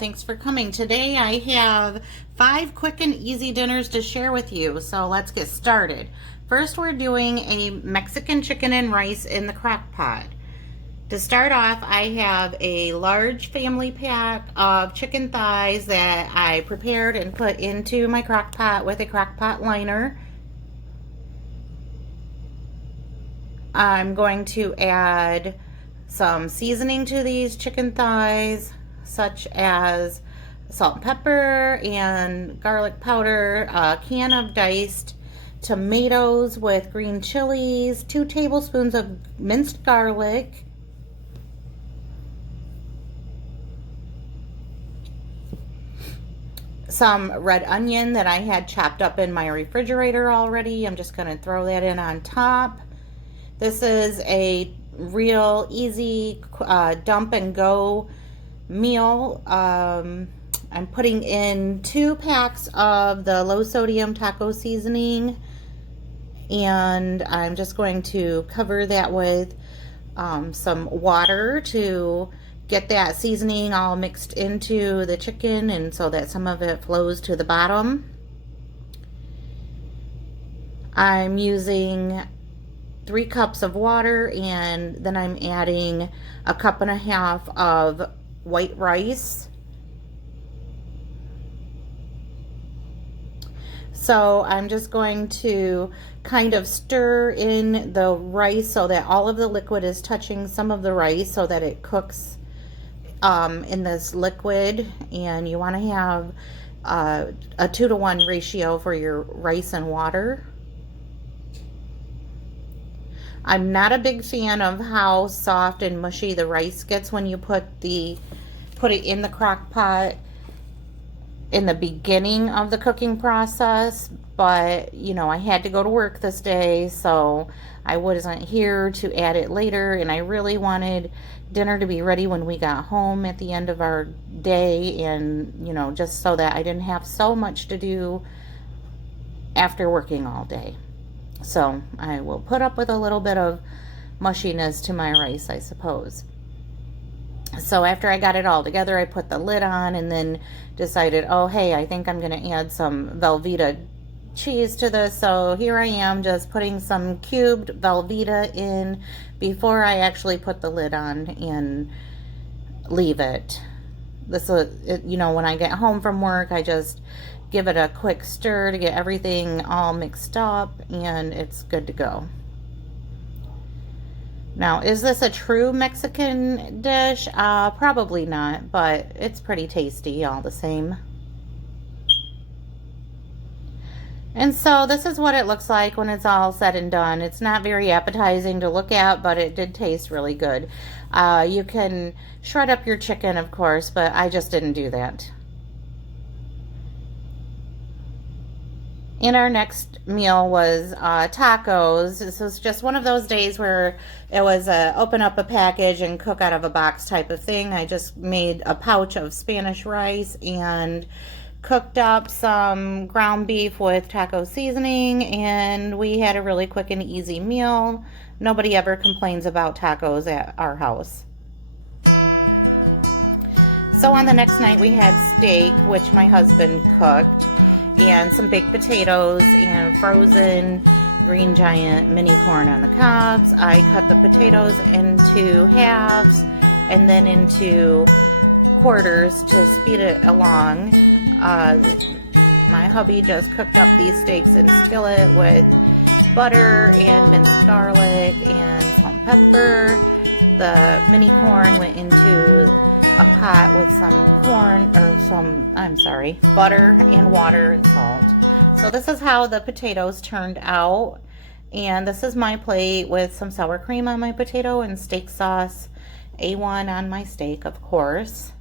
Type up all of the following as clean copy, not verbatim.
Thanks for coming. Today I have 5 quick and easy dinners to share with you. So let's get started. First, we're doing a Mexican chicken and rice in the crock pot. To start off, I have a large family pack of chicken thighs that I prepared and put into my crock pot with a crock pot liner. I'm going to add some seasoning to these chicken thighs, such as salt and pepper and garlic powder, a can of diced tomatoes with green chilies, 2 tablespoons of minced garlic, some red onion that I had chopped up in my refrigerator already. I'm just going to throw that in on top. This is a real easy dump and go meal. I'm putting in 2 packs of the low sodium taco seasoning, and I'm just going to cover that with some water to get that seasoning all mixed into the chicken, and so that some of it flows to the bottom. I'm using 3 cups of water, and then I'm adding a cup and a half of white rice. So I'm just going to kind of stir in the rice so that all of the liquid is touching some of the rice so that it cooks in this liquid. And you want to have a 2-to-1 ratio for your rice and water. I'm not a big fan of how soft and mushy the rice gets when you put it in the crock pot in the beginning of the cooking process, but you know, I had to go to work this day, so I wasn't here to add it later, and I really wanted dinner to be ready when we got home at the end of our day, and you know, just so that I didn't have so much to do after working all day. So I will put up with a little bit of mushiness to my rice, I suppose. So after I got it all together, I put the lid on and then decided, oh, hey, I think I'm going to add some Velveeta cheese to this. So here I am just putting some cubed Velveeta in before I actually put the lid on and leave it. You know, when I get home from work, I just give it a quick stir to get everything all mixed up, and it's good to go. Now, is this a true Mexican dish? Probably not, but it's pretty tasty all the same. And so this is what it looks like when it's all said and done. It's not very appetizing to look at, but it did taste really good. You can shred up your chicken, of course, but I just didn't do that. And our next meal was tacos. This was just one of those days where it was open up a package and cook out of a box type of thing. I just made a pouch of Spanish rice and cooked up some ground beef with taco seasoning, and we had a really quick and easy meal. Nobody ever complains about tacos at our house. So on the next night we had steak, which my husband cooked, and some baked potatoes and frozen Green Giant mini corn on the cobs. I cut the potatoes into halves and then into quarters to speed it along. My hubby just cooked up these steaks in skillet with butter and minced garlic and salt and pepper. The mini corn went into a pot with butter and water and salt. So this is how the potatoes turned out, and this is my plate with some sour cream on my potato and steak sauce, A1 on my steak, of course.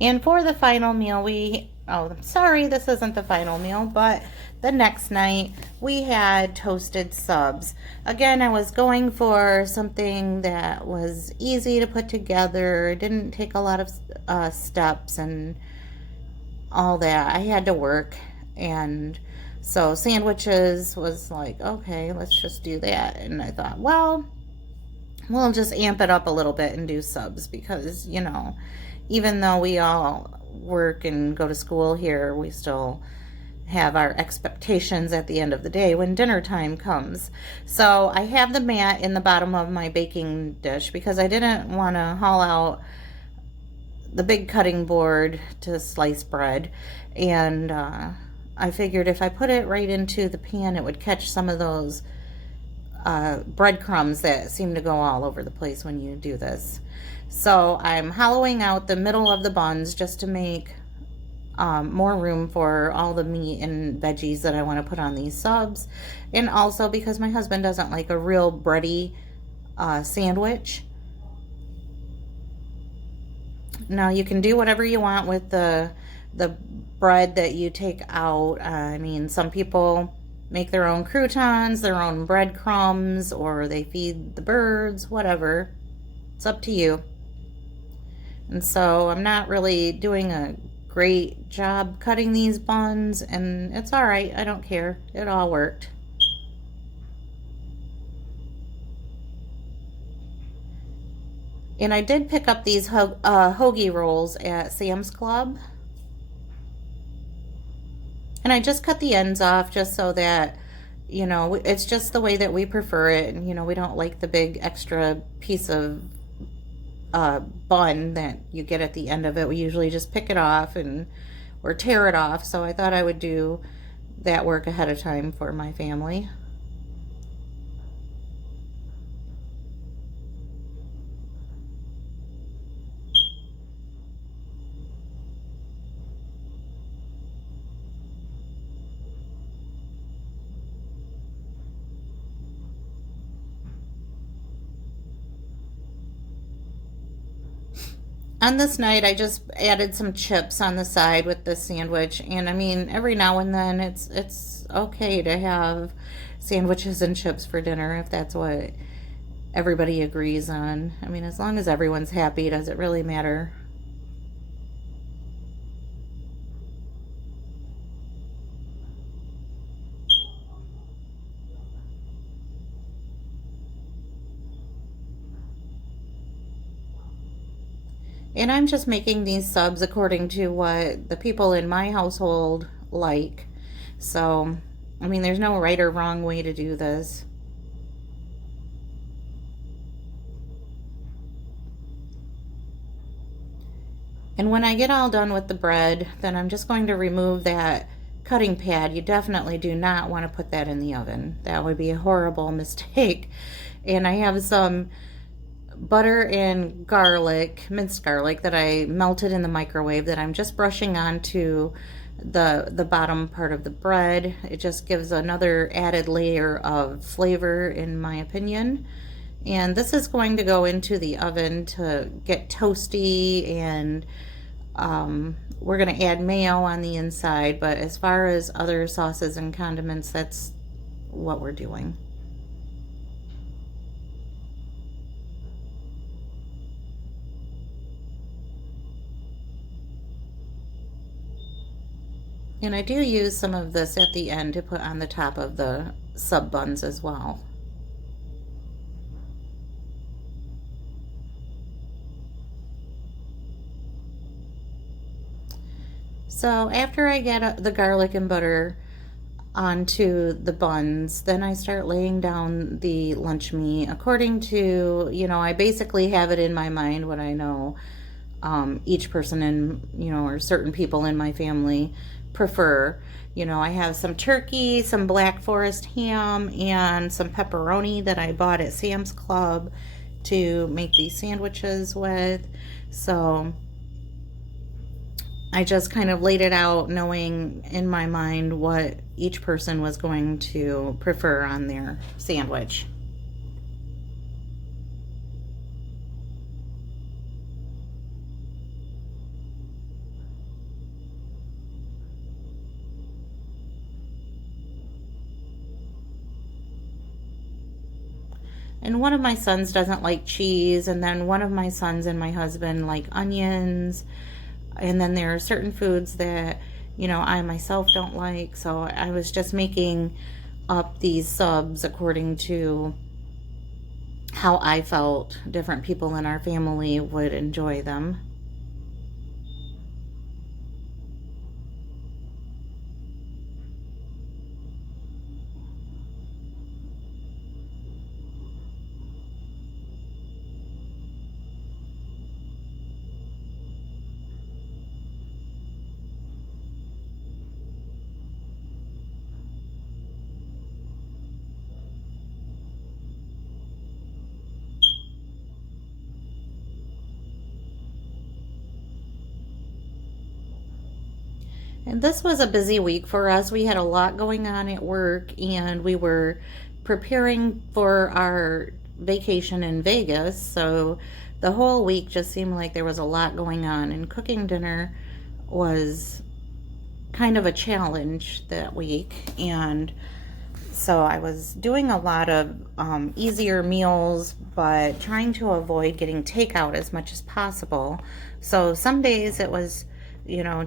And for the final meal, this isn't the final meal, but the next night we had toasted subs. Again, I was going for something that was easy to put together, didn't take a lot of steps and all that. I had to work, and so sandwiches was like, okay, let's just do that. And I thought, well, we'll just amp it up a little bit and do subs because, you know, even though we all work and go to school here, we still have our expectations at the end of the day when dinner time comes. So I have the mat in the bottom of my baking dish because I didn't want to haul out the big cutting board to slice bread, and I figured if I put it right into the pan, it would catch some of those breadcrumbs that seem to go all over the place when you do this. So I'm hollowing out the middle of the buns just to make more room for all the meat and veggies that I want to put on these subs, and also because my husband doesn't like a real bready sandwich. Now you can do whatever you want with the bread that you take out. I mean, some people make their own croutons, their own breadcrumbs, or they feed the birds, whatever. It's up to you. And so I'm not really doing a great job cutting these buns, and it's all right. I don't care. It all worked. And I did pick up these hoagie rolls at Sam's Club. And I just cut the ends off just so that, you know, it's just the way that we prefer it. And, you know, we don't like the big extra piece of bun that you get at the end of it. We usually just pick it off or tear it off. So I thought I would do that work ahead of time for my family. On this night, I just added some chips on the side with the sandwich, and I mean, every now and then it's okay to have sandwiches and chips for dinner if that's what everybody agrees on. I mean, as long as everyone's happy, does it really matter? And I'm just making these subs according to what the people in my household like. So, I mean, there's no right or wrong way to do this. And when I get all done with the bread, then I'm just going to remove that cutting pad. You definitely do not want to put that in the oven. That would be a horrible mistake. And I have some butter and garlic, minced garlic, that I melted in the microwave that I'm just brushing onto the bottom part of the bread. It just gives another added layer of flavor, in my opinion. And this is going to go into the oven to get toasty, and we're going to add mayo on the inside. But as far as other sauces and condiments, that's what we're doing. And I do use some of this at the end to put on the top of the sub buns as well. So after I get the garlic and butter onto the buns, then I start laying down the lunch meat according to, you know, I basically have it in my mind what I know each person in, you know, or certain people in my family prefer. You know, I have some turkey, some Black Forest ham, and some pepperoni that I bought at Sam's Club to make these sandwiches with. So I just kind of laid it out knowing in my mind what each person was going to prefer on their sandwich. And one of my sons doesn't like cheese, and then one of my sons and my husband like onions. And then there are certain foods that, you know, I myself don't like. So I was just making up these subs according to how I felt different people in our family would enjoy them. And this was a busy week for us. We had a lot going on at work, and we were preparing for our vacation in Vegas. So the whole week just seemed like there was a lot going on, and cooking dinner was kind of a challenge that week. And so I was doing a lot of easier meals, but trying to avoid getting takeout as much as possible. So some days it was,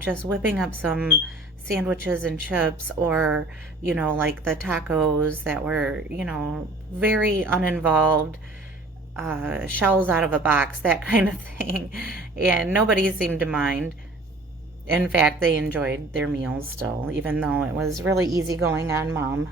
just whipping up some sandwiches and chips, or, like the tacos that were, very uninvolved, shells out of a box, that kind of thing. And nobody seemed to mind. In fact, they enjoyed their meals still, even though it was really easy going on Mom.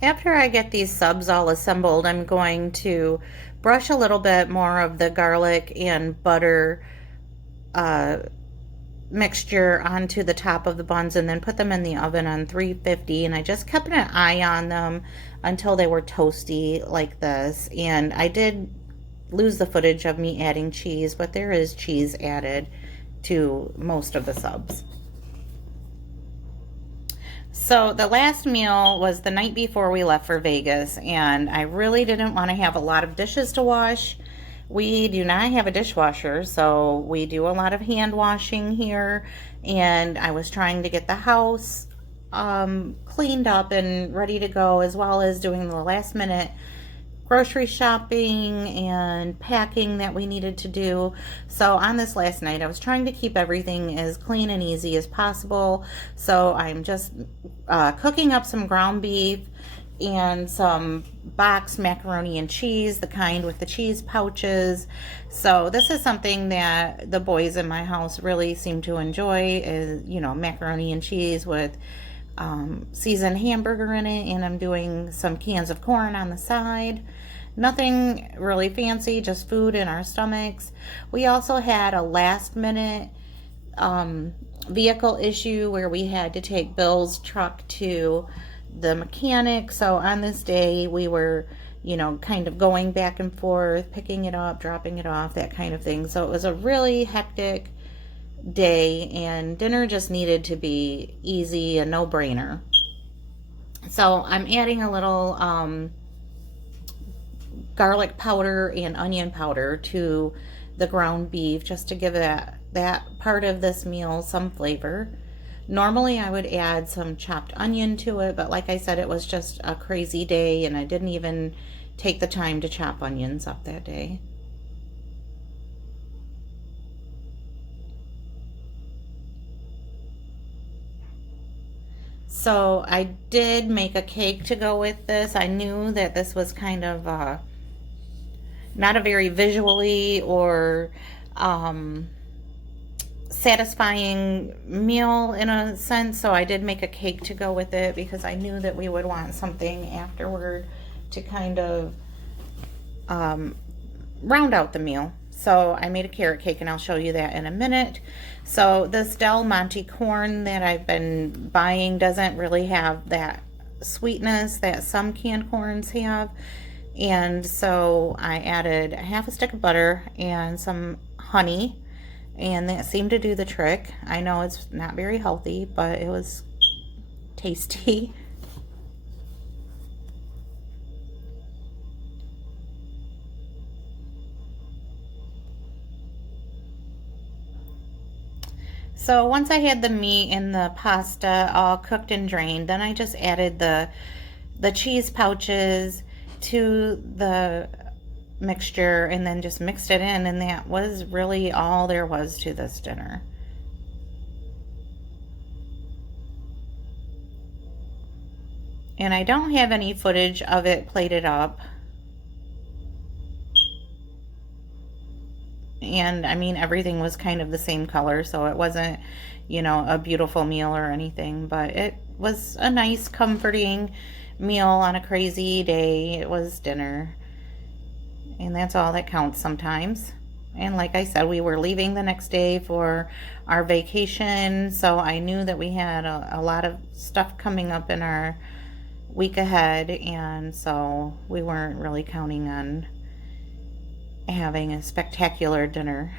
After I get these subs all assembled, I'm going to brush a little bit more of the garlic and butter uh, mixture onto the top of the buns, and then put them in the oven on 350. And I just kept an eye on them until they were toasty like this. And I did lose the footage of me adding cheese, but there is cheese added to most of the subs. So the last meal was the night before we left for Vegas, and I really didn't want to have a lot of dishes to wash. We do not have a dishwasher, so we do a lot of hand washing here, and I was trying to get the house cleaned up and ready to go, as well as doing the last minute grocery shopping and packing that we needed to do. So on this last night, I was trying to keep everything as clean and easy as possible. So I'm just cooking up some ground beef and some boxed macaroni and cheese, the kind with the cheese pouches. So this is something that the boys in my house really seem to enjoy, is, macaroni and cheese with seasoned hamburger in it. And I'm doing some cans of corn on the side. Nothing really fancy, just food in our stomachs. We also had a last minute vehicle issue where we had to take Bill's truck to the mechanic. So on this day we were, kind of going back and forth, picking it up, dropping it off, that kind of thing. So it was a really hectic day, and dinner just needed to be easy, a no-brainer. So I'm adding a little garlic powder and onion powder to the ground beef, just to give that part of this meal some flavor. Normally I would add some chopped onion to it, but like I said, it was just a crazy day, and I didn't even take the time to chop onions up that day. So I did make a cake to go with this. I knew that this was kind of not a very visually or satisfying meal in a sense, so I did make a cake to go with it, because I knew that we would want something afterward to kind of round out the meal. So I made a carrot cake, and I'll show you that in a minute. So this Del Monte corn that I've been buying doesn't really have that sweetness that some canned corns have. And so I added half a stick of butter and some honey, and that seemed to do the trick. I know it's not very healthy, but it was tasty. So once I had the meat and the pasta all cooked and drained, then I just added the cheese pouches to the mixture, and then just mixed it in, and that was really all there was to this dinner. And I don't have any footage of it plated up. And I mean, everything was kind of the same color, so it wasn't, a beautiful meal or anything, but it was a nice, comforting meal on a crazy day. It was dinner. And that's all that counts sometimes. And like I said, we were leaving the next day for our vacation, so I knew that we had a lot of stuff coming up in our week ahead, and so we weren't really counting on having a spectacular dinner.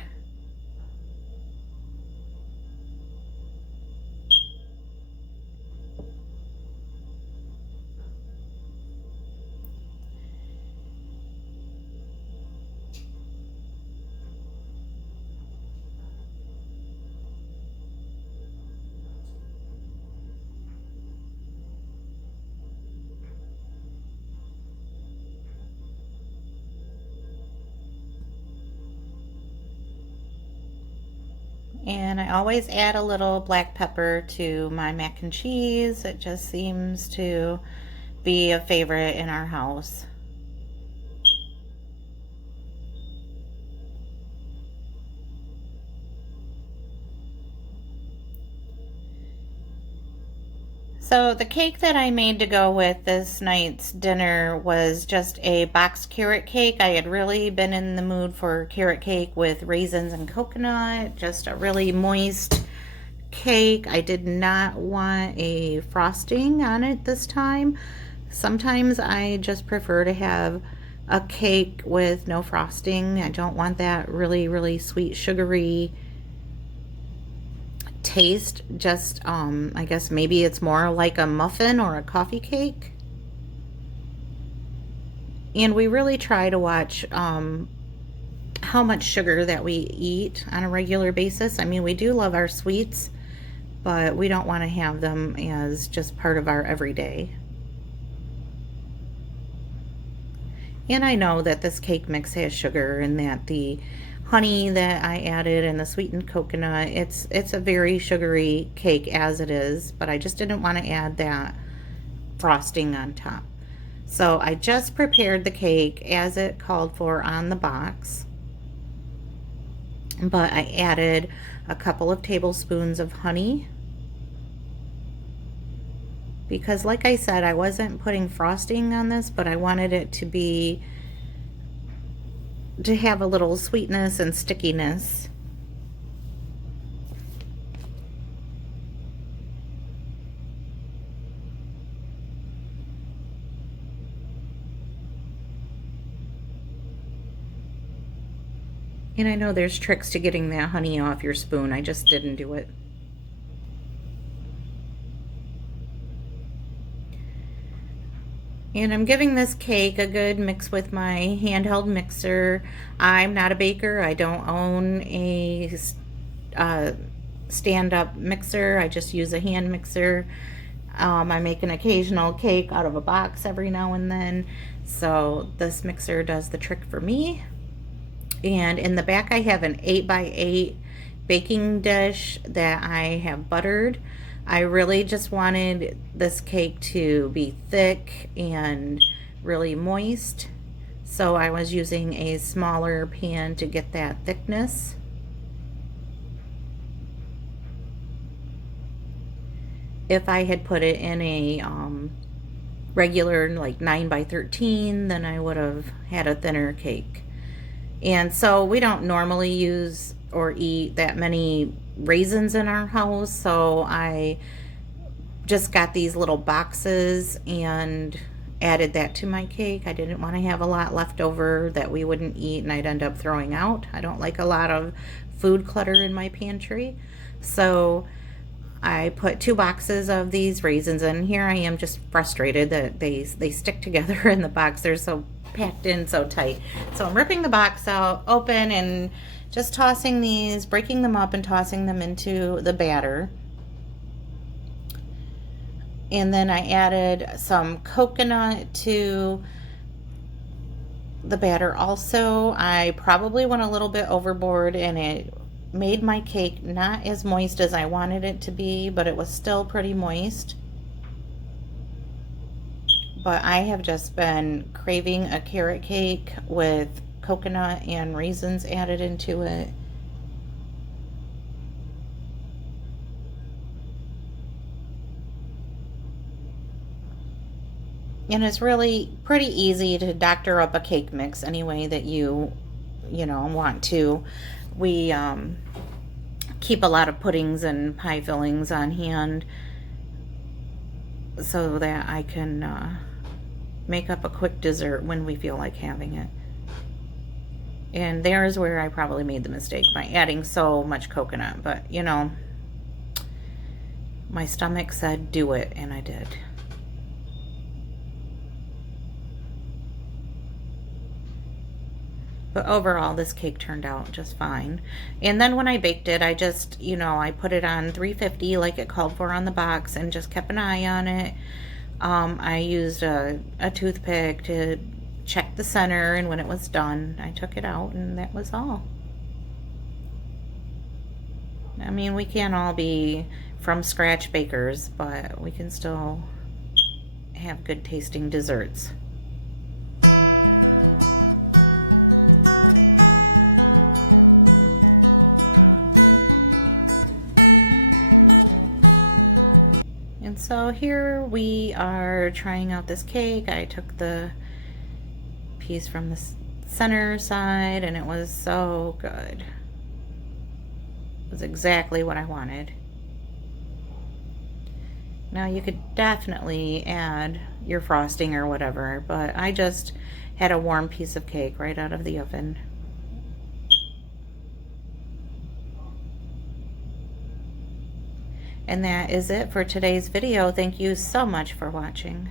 And I always add a little black pepper to my mac and cheese. It just seems to be a favorite in our house. So the cake that I made to go with this night's dinner was just a boxed carrot cake. I had really been in the mood for carrot cake with raisins and coconut, just a really moist cake. I did not want a frosting on it this time. Sometimes I just prefer to have a cake with no frosting. I don't want that really, really sweet, sugary taste. Just I guess maybe it's more like a muffin or a coffee cake. And we really try to watch how much sugar that we eat on a regular basis. I mean, we do love our sweets, but we don't want to have them as just part of our everyday. And I know that this cake mix has sugar, and that the honey that I added and the sweetened coconut, it's a very sugary cake as it is, but I just didn't want to add that frosting on top. So I just prepared the cake as it called for on the box, but I added a couple of tablespoons of honey because, like I said, I wasn't putting frosting on this, but I wanted it to have a little sweetness and stickiness. And I know there's tricks to getting that honey off your spoon. I just didn't do it. And I'm giving this cake a good mix with my handheld mixer. I'm not a baker. I don't own a stand-up mixer. I just use a hand mixer. I make an occasional cake out of a box every now and then. So this mixer does the trick for me. And in the back I have an 8x8 baking dish that I have buttered. I really just wanted this cake to be thick and really moist, so I was using a smaller pan to get that thickness. If I had put it in a regular like 9x13, then I would have had a thinner cake. And so we don't normally use or eat that many raisins in our house, so I just got these little boxes and added that to my cake. I didn't want to have a lot left over that we wouldn't eat and I'd end up throwing out. I don't like a lot of food clutter in my pantry, so I put 2 boxes of these raisins in. Here I am just frustrated that they stick together in the box. They're so packed in so tight. So I'm ripping the box out open and just tossing these, breaking them up and tossing them into the batter. And then I added some coconut to the batter also. I probably went a little bit overboard and it made my cake not as moist as I wanted it to be, but it was still pretty moist. But I have just been craving a carrot cake with coconut and raisins added into it. And it's really pretty easy to doctor up a cake mix any way that you want to. We keep a lot of puddings and pie fillings on hand so that I can make up a quick dessert when we feel like having it. And there's where I probably made the mistake by adding so much coconut. But, you know, my stomach said do it, and I did. But overall, this cake turned out just fine. And then when I baked it, I just, I put it on 350 like it called for on the box and just kept an eye on it. I used a toothpick to check the center, and when it was done, I took it out, and that was all. I mean, we can't all be from scratch bakers, but we can still have good tasting desserts. And so here we are trying out this cake. I took the piece from the center side, and it was so good. It was exactly what I wanted. Now you could definitely add your frosting or whatever, but I just had a warm piece of cake right out of the oven. And that is it for today's video. Thank you so much for watching.